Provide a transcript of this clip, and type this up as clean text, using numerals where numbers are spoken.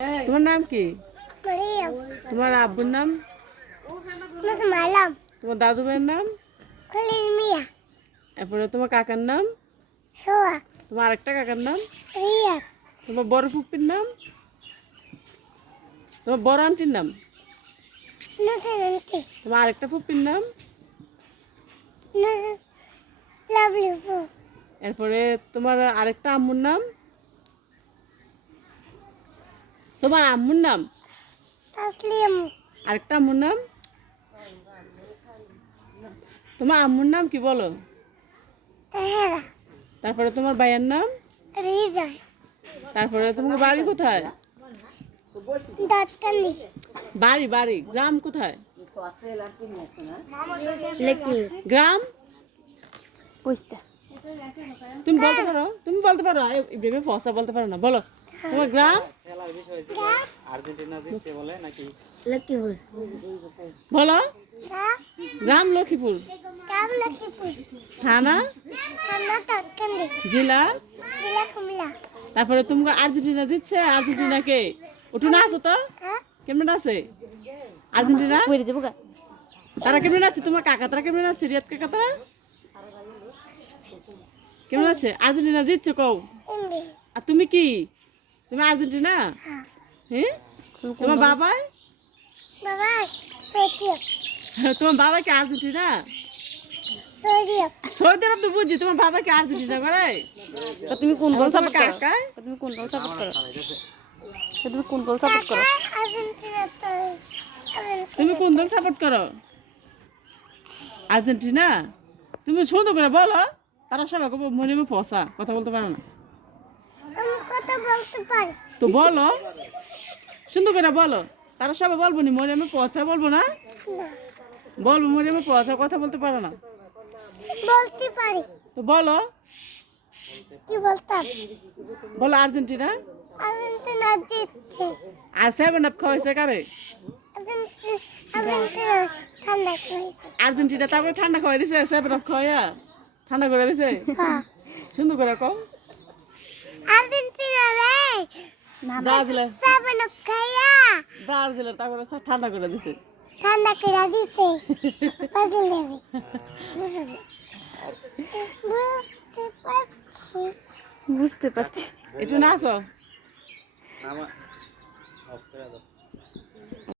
তোমার নাম কি? মারিয়াম। তোমার আব্বুর নাম? মালাম। তোমার দাদু ভাইয়ের নাম? খলিল মিয়া। এরপরে তোমার কাকার নাম? সোয়া। তোমার আরেকটা কাকার নাম? রিয়া। তোমার বড় ফুপ্পির নাম? তোমার বড় আন্টির নাম? নতুন আন্টি। তোমার আরেকটা ফুপ্পির নাম? লাভলি ফু। এরপরে তোমার আরেকটা আম্মুর নাম? তোমার আম্মুর নাম? তাসলিম। আরেকটা আম্মুর নাম? তোমার আম্মুর নাম কি বলো? তাহেরা। তারপরে তোমার ভাইয়ের নাম? রিজয়। তারপরে তোমার বাড়ি কোথায়? দাঁতকান্দি। বাড়ি বাড়ি গ্রাম কোথায়? লেকি। গ্রাম কুস্তা। তুমি বলতে পারো? তুমি বলতে পারো? ভেবে ফসা বলতে পারো না, বলো তোমার গ্রাম। আর্জেন্টিনা জিতছে বলে নাকি? লক্ষ্মীপুর। বলো গ্রাম লক্ষ্মীপুর, কাম লক্ষ্মীপুর। থানা থানা দাঁতকান্দি। জেলা। জেলা কুমিল্লা। তারপরে তুমি আর্জেন্টিনা জিতছে, আর্জেন্টিনা কে উঠে না আছো তো? হ্যাঁ। কেমন আছে আর্জেন্টিনা? কইরে দেবো গা। তারা কেমন আছে? তোমার কাকা তারা কেমন আছে? রিয়াদ কাকা তারা কেমন আছে? আর্জেন্টিনা জিতছে কও। এমবি। আর তুমি কি? তুমি আর্জেন্টিনা? হ্যাঁ। হ্যাঁ। তোমার বাবাই? বাবা সৌদিয়া। তোমার বাবা কি আর্জেন্টিনা? সৌদিয়া। সৌদি আরব তো বুঝছি, তোমার বাবা কি আর্জেন্টিনা করে? তো তুমি কোন দল সাপোর্ট করো? কাকা তো তুমি কোন দল সাপোর্ট করো? তো তুমি কোন দল সাপোর্ট করো? আর্জেন্টিনা তো তুমি কোন দল সাপোর্ট করো? আর্জেন্টিনা। তুমি সুন্দর করে বলো, তারা সবাই মনে মনে ফসা কথা বলতে পারো না। আমি কথা বলতে পারি। তো বলো সুন্দর করে বলো, তারা সবাই বলবো নি মনে আমি পচা বলবো না? বলবো মনে আমি পচা কথা বলতে পারো না। বলতে পারি। তো বলো, কি বলতাম? বলো আর্জেন্টিনা। আর্জেন্টিনা জিতছে। আর 7 আপ খাওয়াইছে কারে? আর্জেন্টিনা ঠান্ডা করেছে। আর্জেন্টিনা তারপরে ঠান্ডা খাওয়াই দিছে, 7 আপ খাওয়াইয়া ঠান্ডা করে দিছে। হ্যাঁ। সুন্দর করে কম। আর্জেন্টিনা রে ব্রাজিলের 7 আপ খাইয়া ব্রাজিলের তারপরে ঠান্ডা করে দিছে। ঠান্ডা করে দিছে। ব্রাজিলের বুঝতে পারছি। বুঝতে পারছি। একটু নাচো। নামা অফ করে দাও।